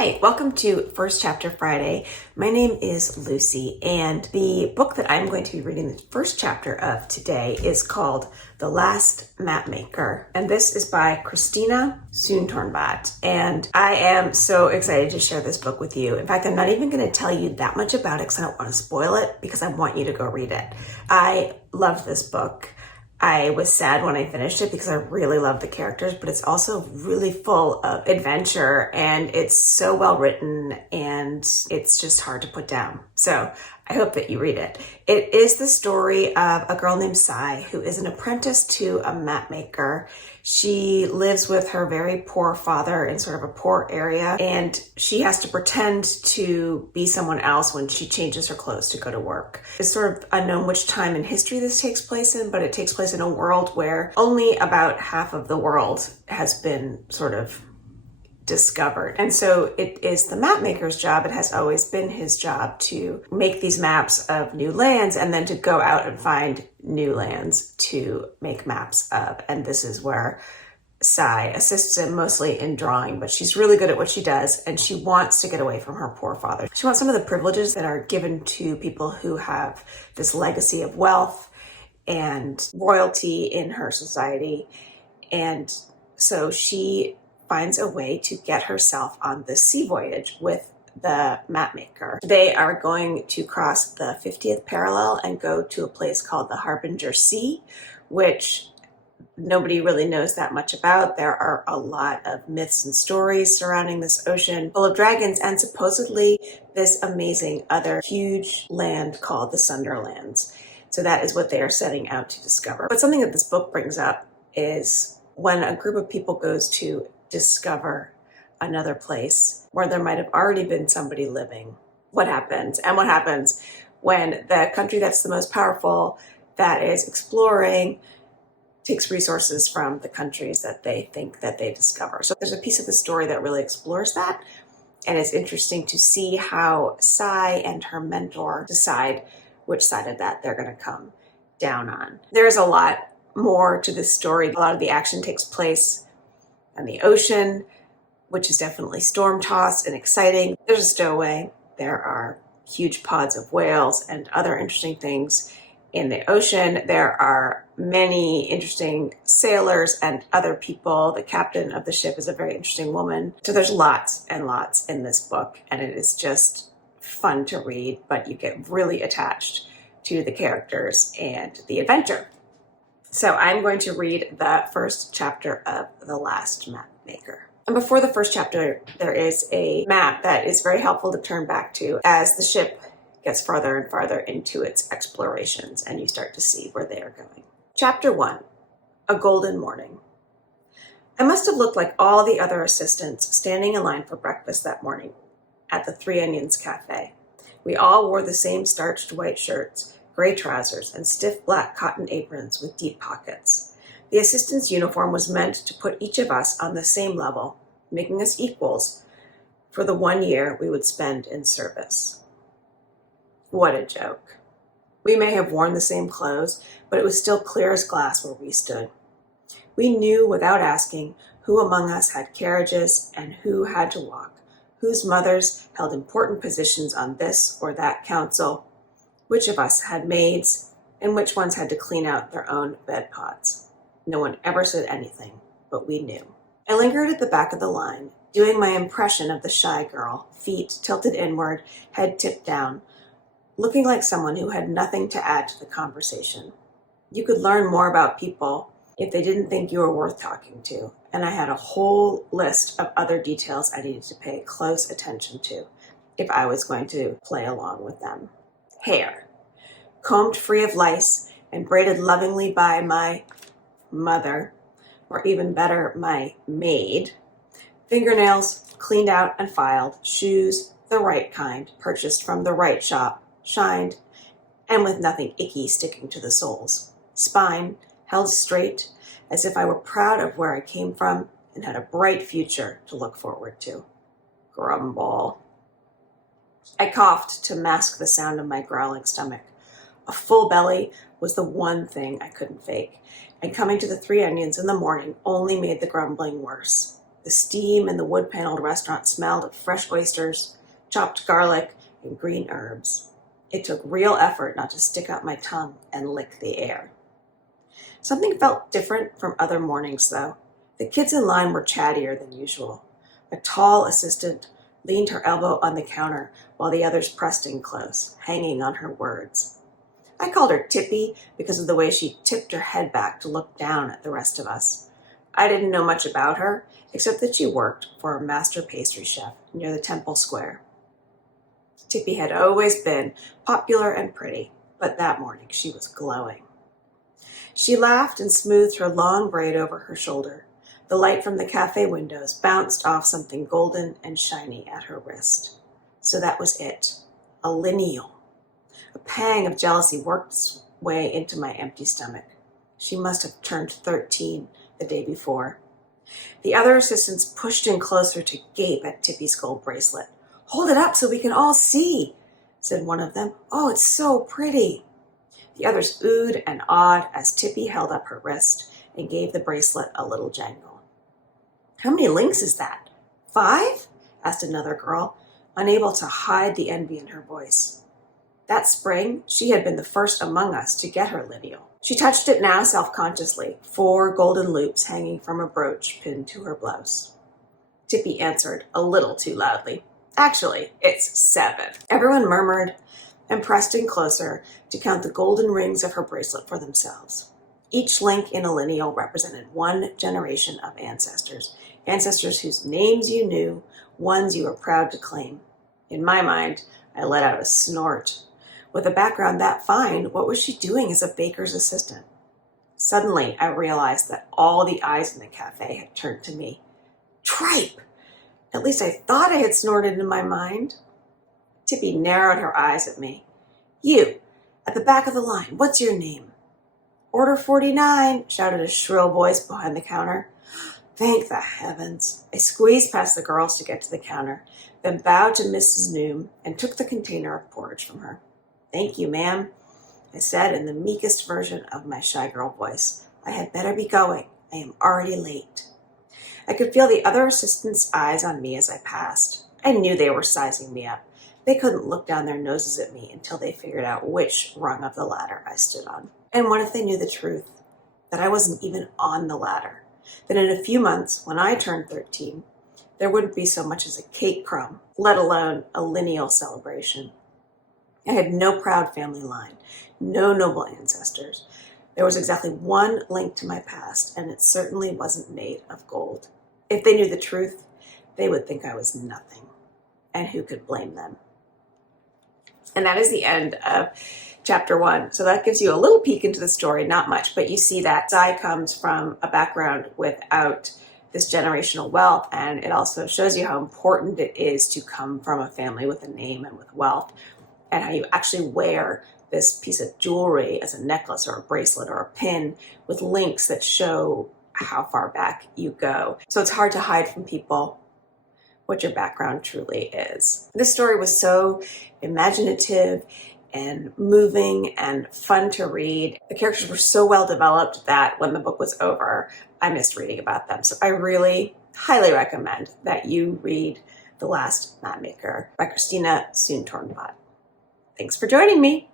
Hi, welcome to First Chapter Friday. My name is Lucy, and the book that I'm going to be reading the first chapter of today is called The Last Mapmaker, and this is by Christina Soontornvat. And I am so excited to share this book with you. In fact, I'm not even going to tell you that much about it because I don't want to spoil it, because I want you to go read it. I love this book. I was sad when I finished it because I really love the characters, but it's also really full of adventure and it's so well written and it's just hard to put down. So I hope that you read it. It is the story of a girl named Sai who is an apprentice to a map maker. She lives with her very poor father in sort of a poor area, and she has to pretend to be someone else when she changes her clothes to go to work. It's sort of unknown which time in history this takes place in, but it takes place in a world where only about half of the world has been sort of discovered. And so it is the map maker's job. It has always been his job to make these maps of new lands and then to go out and find new lands to make maps of. And this is where Sai assists him mostly in drawing, but she's really good at what she does and she wants to get away from her poor father. She wants some of the privileges that are given to people who have this legacy of wealth and royalty in her society. And so she finds a way to get herself on this sea voyage with the mapmaker. They are going to cross the 50th parallel and go to a place called the Harbinger Sea, which nobody really knows that much about. There are a lot of myths and stories surrounding this ocean full of dragons and supposedly this amazing other huge land called the Sunderlands. So that is what they are setting out to discover. But something that this book brings up is when a group of people goes to discover another place where there might have already been somebody living, what happens? And what happens when the country that's the most powerful, that is exploring, takes resources from the countries that they think that they discover. So there's a piece of the story that really explores that. And it's interesting to see how Sai and her mentor decide which side of that they're going to come down on. There's a lot more to this story. A lot of the action takes place on the ocean, which is definitely storm-tossed and exciting. There's a stowaway. There are huge pods of whales and other interesting things in the ocean. There are many interesting sailors and other people. The captain of the ship is a very interesting woman. So there's lots and lots in this book, and it is just fun to read, but you get really attached to the characters and the adventure. So I'm going to read the first chapter of The Last Mapmaker. And before the first chapter, there is a map that is very helpful to turn back to as the ship gets farther and farther into its explorations and you start to see where they are going. Chapter 1, A Golden Morning. I must have looked like all the other assistants standing in line for breakfast that morning at the Three Onions Cafe. We all wore the same starched white shirts, gray trousers, and stiff black cotton aprons with deep pockets. The assistant's uniform was meant to put each of us on the same level, making us equals for the 1 year we would spend in service. What a joke. We may have worn the same clothes, but it was still clear as glass where we stood. We knew without asking who among us had carriages and who had to walk, whose mothers held important positions on this or that council, which of us had maids, and which ones had to clean out their own bed pots. No one ever said anything, but we knew. I lingered at the back of the line, doing my impression of the shy girl, feet tilted inward, head tipped down, looking like someone who had nothing to add to the conversation. You could learn more about people if they didn't think you were worth talking to, and I had a whole list of other details I needed to pay close attention to if I was going to play along with them. Hair, combed free of lice and braided lovingly by my mother, or even better, my maid. Fingernails cleaned out and filed, shoes, the right kind, purchased from the right shop, shined, and with nothing icky sticking to the soles. Spine held straight, as if I were proud of where I came from and had a bright future to look forward to. Grumble. I coughed to mask the sound of my growling stomach. A full belly was the one thing I couldn't fake, and coming to the Three Onions in the morning only made the grumbling worse. The steam in the wood-paneled restaurant smelled of fresh oysters, chopped garlic, and green herbs. It took real effort not to stick out my tongue and lick the air. Something felt different from other mornings, though. The kids in line were chattier than usual. A tall assistant leaned her elbow on the counter while the others pressed in close, hanging on her words. I called her Tippy because of the way she tipped her head back to look down at the rest of us. I didn't know much about her, except that she worked for a master pastry chef near the Temple Square. Tippy had always been popular and pretty, but that morning she was glowing. She laughed and smoothed her long braid over her shoulder. The light from the cafe windows bounced off something golden and shiny at her wrist. So that was it, a lineal. A pang of jealousy worked its way into my empty stomach. She must have turned 13 the day before. The other assistants pushed in closer to gape at Tippy's gold bracelet. "Hold it up so we can all see," said one of them. "Oh, it's so pretty." The others oohed and awed as Tippy held up her wrist and gave the bracelet a little jangle. "How many links is that? 5?" asked another girl, unable to hide the envy in her voice. That spring, she had been the first among us to get her lineal. She touched it now self-consciously, 4 golden loops hanging from a brooch pinned to her blouse. Tippy answered a little too loudly. "Actually, it's 7. Everyone murmured and pressed in closer to count the golden rings of her bracelet for themselves. Each link in a lineal represented one generation of ancestors whose names you knew, ones you were proud to claim. In my mind, I let out a snort. With a background that fine, what was she doing as a baker's assistant? Suddenly, I realized that all the eyes in the cafe had turned to me. Tripe! At least I thought I had snorted in my mind. Tippy narrowed her eyes at me. "You, at the back of the line, what's your name?" "Order 49, shouted a shrill voice behind the counter. Thank the heavens. I squeezed past the girls to get to the counter, then bowed to Mrs. Noom and took the container of porridge from her. "Thank you, ma'am," I said in the meekest version of my shy girl voice. "I had better be going. I am already late." I could feel the other assistants' eyes on me as I passed. I knew they were sizing me up. They couldn't look down their noses at me until they figured out which rung of the ladder I stood on. And what if they knew the truth? That I wasn't even on the ladder. That in a few months, when I turned 13, there wouldn't be so much as a cake crumb, let alone a lineal celebration. I had no proud family line, no noble ancestors. There was exactly one link to my past, and it certainly wasn't made of gold. If they knew the truth, they would think I was nothing. And who could blame them? And that is the end of chapter 1. So that gives you a little peek into the story, not much, but you see that Zai comes from a background without this generational wealth, and it also shows you how important it is to come from a family with a name and with wealth, and how you actually wear this piece of jewelry as a necklace or a bracelet or a pin with links that show how far back you go. So it's hard to hide from people what your background truly is. This story was so imaginative and moving and fun to read. The characters were so well developed that when the book was over, I missed reading about them. So I really highly recommend that you read The Last Mapmaker by Christina Soontornvat. Thanks for joining me.